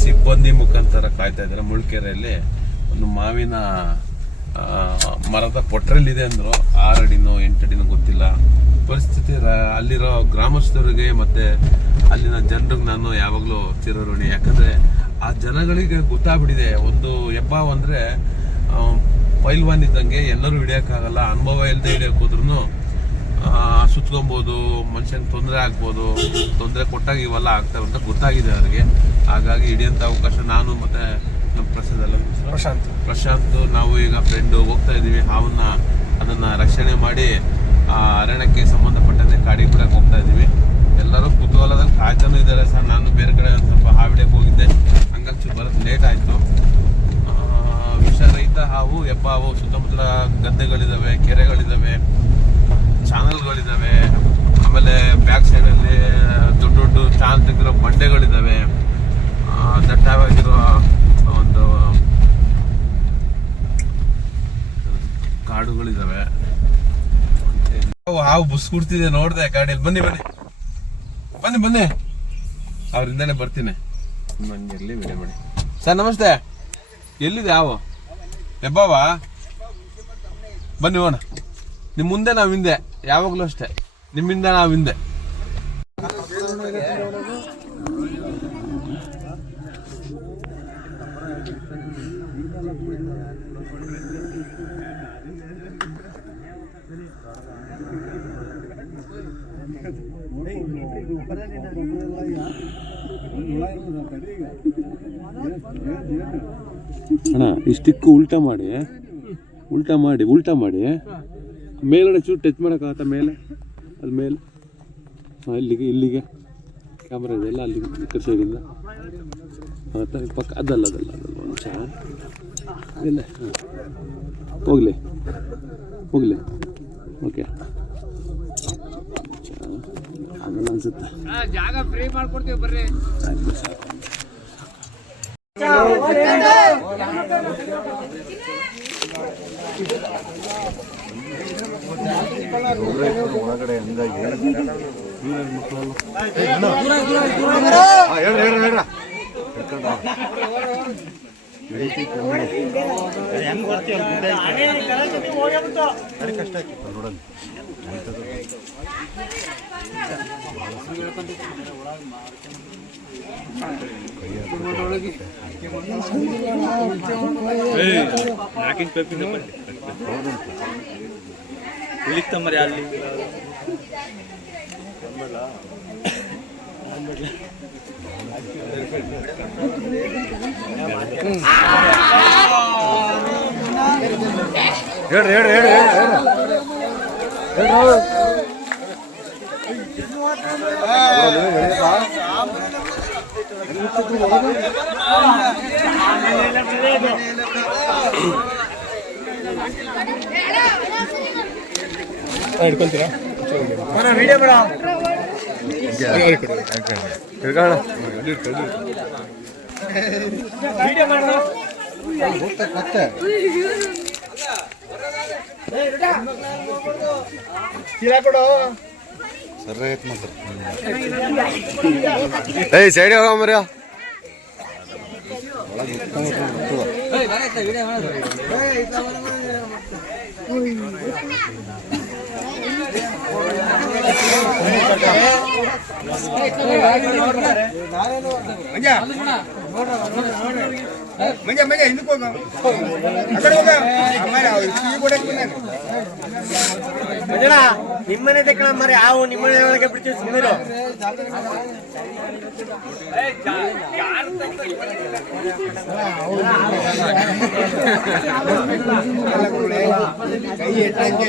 ಸಿಬ್ಬಂದಿ ಮುಖಾಂತರ ಕಾಯ್ತಾ ಇದ್ದಾರೆ ಮುಳ್ಕೆರೆಯಲ್ಲಿ. ಒಂದು ಮಾವಿನ ಮರದ ಪೊಟ್ರಲ್ಲಿದೆ ಅಂದ್ರು ಆರಡಿನೋ ಎಂಟಡಿನೋ ಗೊತ್ತಿಲ್ಲ. ಪರಿಸ್ಥಿತಿ ಅಲ್ಲಿರೋ ಗ್ರಾಮಸ್ಥರಿಗೆ ಮತ್ತೆ ಅಲ್ಲಿನ ಜನರಿಗೆ ನಾನು ಯಾವಾಗಲೂ ಚಿರಋಣಿ. ಯಾಕಂದ್ರೆ ಆ ಜನಗಳಿಗೆ ಗೊತ್ತಾಗ್ಬಿಟ್ಟಿದೆ. ಒಂದು ಹೆಬ್ಬಾವ್ ಅಂದರೆ ಪೈಲ್ವಾನ್ ಇದ್ದಂಗೆ ಎಲ್ಲರೂ ಹಿಡಿಯೋಕ್ಕಾಗಲ್ಲ. ಅನುಭವ ಇಲ್ಲದೆ ಹಿಡಿಯೋಕೆ ಹೋದ್ರು ಸುತ್ಕೊಬೋದು, ಮನುಷ್ಯನಿಗೆ ತೊಂದರೆ ಆಗ್ಬೋದು, ತೊಂದರೆ ಕೊಟ್ಟಾಗ ಇವೆಲ್ಲ ಆಗ್ತವೆ ಅಂತ ಗೊತ್ತಾಗಿದೆ ಅವರಿಗೆ. ಹಾಗಾಗಿ ಹಿಡಿಯೋಂಥ ಅವಕಾಶ ನಾನು ಮತ್ತೆ ಪ್ರಶಾಂತ್. ಪ್ರಶಾಂತ್, ನಾವು ಈಗ ಫ್ರೆಂಡ್ ಹೋಗ್ತಾ ಇದೀವಿ ಹಾವನ್ನ ಅದನ್ನ ರಕ್ಷಣೆ ಮಾಡಿ, ಆ, ಅರಣ್ಯಕ್ಕೆ ಸಂಬಂಧಪಟ್ಟಂತೆ ಕಾಡಿಗೆ ಬಿಡಕ್ಕೆ ಹೋಗ್ತಾ ಇದೀವಿ ಎಲ್ಲರೂ ಕುತೂಹಲದಲ್ಲಿ ಕಾಯ್ತಾನೂ ಇದ್ದಾರೆ ಸರ್. ನಾನು ಬೇರೆ ಕಡೆ ಒಂದ್ ಸ್ವಲ್ಪ ಹಾವಿಡಕ್ಕೆ ಹೋಗಿದ್ದೆ. ಹಂಗಾಗಿ ಬರೋದು ಲೇಟ್ ಆಯ್ತು. ವಿಷರಹಿತ ಹಾವು ಎಪ್ಪ ಹಾವು, ಸುತ್ತಮುತ್ತಲ ಗದ್ದೆಗಳಿದಾವೆ, ಕೆರೆಗಳಿದಾವೆ ಚಾನಲ್ಗಳಿದ್ದಾವೆ ಆಮೇಲೆ ಬ್ಯಾಕ್ ಸೈಡಲ್ಲಿ ದೊಡ್ಡ ದೊಡ್ಡ ಚಾನಲ್ ತೆಗೆದಿರೋ ಬಂಡೆಗಳಿದ್ದಾವೆ ದಟ್ಟವಾಗಿರೋ ಒಂದು ಕಾಡುಗಳಿದಾವೆ. ಹಾವು ಬುಸ್ ಕುಡ್ತಿದೆ ನೋಡ್ದೆ ಗಾಡಿಯಲ್ಲಿ ಬನ್ನಿ ಬನ್ನಿ. ಬನ್ನಿ ಬನ್ನಿ. ಅವ್ರಿಂದಾನೆ ಬರ್ತೀನಿ. ಎಲ್ಲಿ ಬಿಡಿ ಬಿಡಿ ಸರ್, ನಮಸ್ತೆ. ಎಲ್ಲಿದೆ ಹಾವು? ಹೆಬ್ಬಾವ ಬನ್ನಿ ಹೋಣ ನಿಮ್ಮ ಮುಂದೆ ನಾವು ಹಿಂದೆ ಯಾವಾಗಲೂ ಅಷ್ಟೇ. ನಿಮ್ಮಿಂದ ನಾವು ಹಿಂದೆ ಅಣ್ಣ, ಈ ಸ್ಟಿಕ್ ಉಲ್ಟಾ ಮಾಡಿ ಉಲ್ಟಾ ಮಾಡಿ ಉಲ್ಟಾ ಮಾಡಿ. ಮೇಲ್ಗಡೆ ಚೂರು ಟಚ್ ಮಾಡೋಕ್ಕಾಗತ್ತ ಮೇಲೆ ಅಲ್ಲಿ ಮೇಲೆ. ಇಲ್ಲಿಗೆ ಇಲ್ಲಿಗೆ. ಕ್ಯಾಮ್ರಾ ಇದೆಲ್ಲ ಅಲ್ಲಿ ಈ ಸೈಡಿಂದ ಪಕ್ಕ, ಅದಲ್ಲ ಅದಲ್ಲ ಅದಲ್ಲ, ಒಂದು ಇಲ್ಲ ಹೋಗಲಿ ಹೋಗಲಿ. ಓಕೆ. ಆಗಲ್ಲ ಅನ್ಸುತ್ತೆ. ಜಾಗ ಫ್ರೀ ಮಾಡ್ಕೊಡ್ತೀವಿ ಬರ್ರಿ. ಆಯ್ತು ಸಾಕು. ಇಳಿತಮ್ಮರಿ ಅಲ್ಲಿ ಹೇಳ್ರಿ ಹೇಳ್ರಿ ಹೇಳ್ರಿ ಹೇಳ್ರಿ ತಿರ್ಗಾಣ ಮತ್ತೆ ಸರಿ ಆಯ್ತು ಮಾತ್ರ ಏಯ್ ಸೈಡ್ ಹೋಗ ಮರ್ಯ ಮಂಜ ಮಂಜ ಹಿಂದಕ್ಕೆ ಹೋಗ ಆ ಕಡೆ ಹೋಗ ಅಮ್ಮಾರ ಅವ್ರು ಟೀ ಕೊಡಕ್ಕೆ ಬಂದಾನೆ ನಿಮ್ಮನೆ ತಕ್ಕಣ ಮರಿ ಹಾವು ನಿಮ್ಮನೆ ಒಳಗೆ ಬಿಡ್ತೀವಿ ಸುಮ್ಮನೆ ಕೈ ಎಟ್ಟಂಗೆ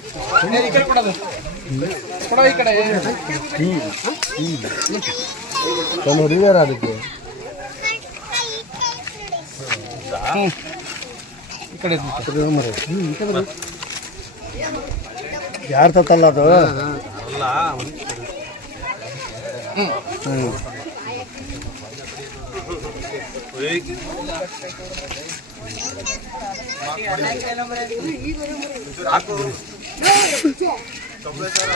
ತಲೆ ಹಿಡಿದಾರ ಅದಕ್ಕೆ ಯಾರು ತತ್ತಲ್ಲ ಅದು ಹ್ಞೂ ಹೊಡಿದಾರ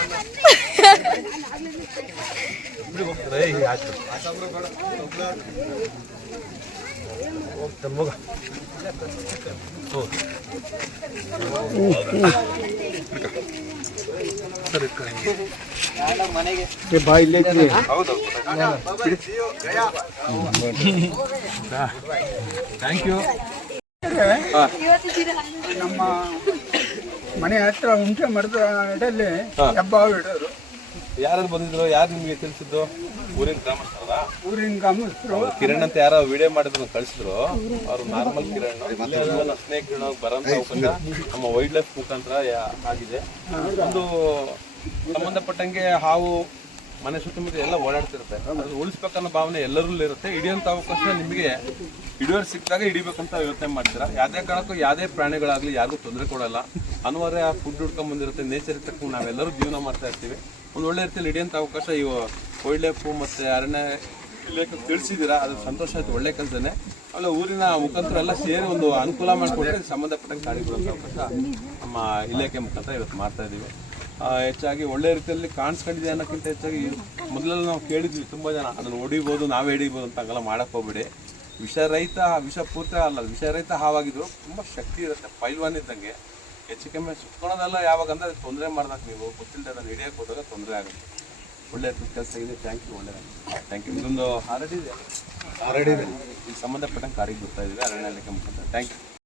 ಅದಕ್ಕೆ ಯಾರು ತತ್ತಲ್ಲ ಅದು ಬಾ ಇಲ್ಲೇ ಐತಿ. ನಮ್ಮ ಮನೆ ಹತ್ರ ಹುಣಸೆ ಮರದ ಇಡಲ್ಲಿ ಹೆಬ್ಬಾವು ಇಡೋರು. ಯಾರು ಬಂದಿದ್ರು? ಯಾರು ನಿಮ್ಗೆ ತಿಳಿಸಿದ್ದು? ಊರಿನ ಗ್ರಾಮಸ್ಥರ ಊರಿನ ಗ್ರಾಮಸ್ಥರು. ಕಿರಣ್ ಅಂತ ಯಾರೋ ವಿಡಿಯೋ ಮಾಡಿದ್ರು ಕಳಿಸಿದ್ರು. ಅವ್ರು ನಾರ್ಮಲ್ ಕಿರಣ್. ಸ್ನೇಕ್ ಕಿರಣ್ ಬರೋಂತ ನಮ್ಮ ವೈಲ್ಡ್ ಲೈಫ್ ಮುಖಾಂತರ ಆಗಿದೆ. ಒಂದು ಸಂಬಂಧಪಟ್ಟಂಗೆ ಹಾವು ಮನೆ ಸುತ್ತಮುತ್ತ ಎಲ್ಲ ಓಡಾಡ್ತಿರುತ್ತೆ. ಅದು ಉಳಿಸ್ಬೇಕನ್ನೋ ಭಾವನೆ ಎಲ್ಲರಲ್ಲೂ ಇರುತ್ತೆ. ಹಿಡಿಯೋಂಥ ಅವಕಾಶ ನಿಮಗೆ ಹಿಡಿಯೋರು ಸಿಕ್ಕಿದಾಗ ಹಿಡಿಬೇಕಂತ ಯೋಚನೆ ಮಾಡ್ತೀರಾ? ಯಾವುದೇ ಕಾರಣಕ್ಕೂ ಯಾವುದೇ ಪ್ರಾಣಿಗಳಾಗಲಿ ಯಾರಿಗೂ ತೊಂದರೆ ಕೊಡಲ್ಲ. ಅನಿವಾರ್ಯ ಫುಡ್ ಹುಡ್ಕೊಂಡ್ ಬಂದಿರುತ್ತೆ. ನೇಚರ್ ತಕ್ಕ ನಾವೆಲ್ಲರೂ ಜೀವನ ಮಾಡ್ತಾ ಇರ್ತೀವಿ. ಒಂದು ಒಳ್ಳೆ ರೀತಿಯಲ್ಲಿ ಹಿಡಿಯೋಂಥ ಅವಕಾಶ ಇವು ವೈಲ್ಡ್ ಲೈಫು ಮತ್ತು ಅರಣ್ಯ ಇಲಾಖೆ ತಿಳಿಸಿದ್ದೀರಾ? ಅದು ಸಂತೋಷ ಆಯ್ತು, ಒಳ್ಳೆ ಕೆಲಸನೇ. ಆಮೇಲೆ ಊರಿನ ಮುಖಾಂತರ ಎಲ್ಲ ಸೇರಿ ಒಂದು ಅನುಕೂಲ ಮಾಡಿಕೊಟ್ರೆ ಸಂಬಂಧಪಟ್ಟಂಗೆ ಕಾಡಿಕೊಳ್ಳುವಂಥ ಅವಕಾಶ ನಮ್ಮ ಇಲಾಖೆ ಮುಖಾಂತರ ಇವತ್ತು ಮಾಡ್ತಾ ಇದ್ದೀವಿ. ಹೆಚ್ಚಾಗಿ ಒಳ್ಳೆ ರೀತಿಯಲ್ಲಿ ಕಾಣಿಸ್ಕೊಂಡಿದೆ ಅನ್ನೋಕ್ಕಿಂತ ಹೆಚ್ಚಾಗಿ ಮೊದಲೆಲ್ಲ ನಾವು ಕೇಳಿದ್ವಿ, ತುಂಬ ಜನ ಅದನ್ನು ಹೊಡಿಬೋದು, ನಾವೇ ಹಿಡಿಬೋದು ಅಂತ ಹಂಗೆಲ್ಲ ಮಾಡಕ್ಕೆ ಹೋಗ್ಬೇಡಿ. ವಿಷರಹಿತ ಪೂರ್ತಿ ಅಲ್ಲ, ವಿಷರಹಿತ ಹಾವಾಗಿದ್ರು ತುಂಬ ಶಕ್ತಿ ಇರುತ್ತೆ, ಪೈಲ್ವಾನ್ ಇದ್ದಂಗೆ. ಹೆಚ್ಚು ಕಮ್ಮಿ ಸುತ್ಕೊಳೋದೆಲ್ಲ ಯಾವಾಗ ಅಂದರೆ ಅದಕ್ಕೆ ತೊಂದರೆ ಮಾಡಿದಾಗ ನೀವು ಗೊತ್ತಿಲ್ಲದೆ ಅದನ್ನು ಹಿಡಿಯಕ್ಕೆ ಹೋದಾಗ ತೊಂದರೆ ಆಗುತ್ತೆ. ಒಳ್ಳೆ ಕೆಲಸ ಇದೆ ಥ್ಯಾಂಕ್ ಯು ಒಳ್ಳೆ ಥ್ಯಾಂಕ್ ಯು ಇದೊಂದು ಆಲ್ರೆಡಿ ಇದೆ. ಆಲ್ರೆಡಿ ಇದೆ. ಸಂಬಂಧಪಟ್ಟಂಗೆ ಕಾರಿಗೆ ಬರ್ತಾ ಇದ್ದೀವಿ ಅರಣ್ಯ ಇಲಾಖೆ ಮುಖಾಂತರ. Thank you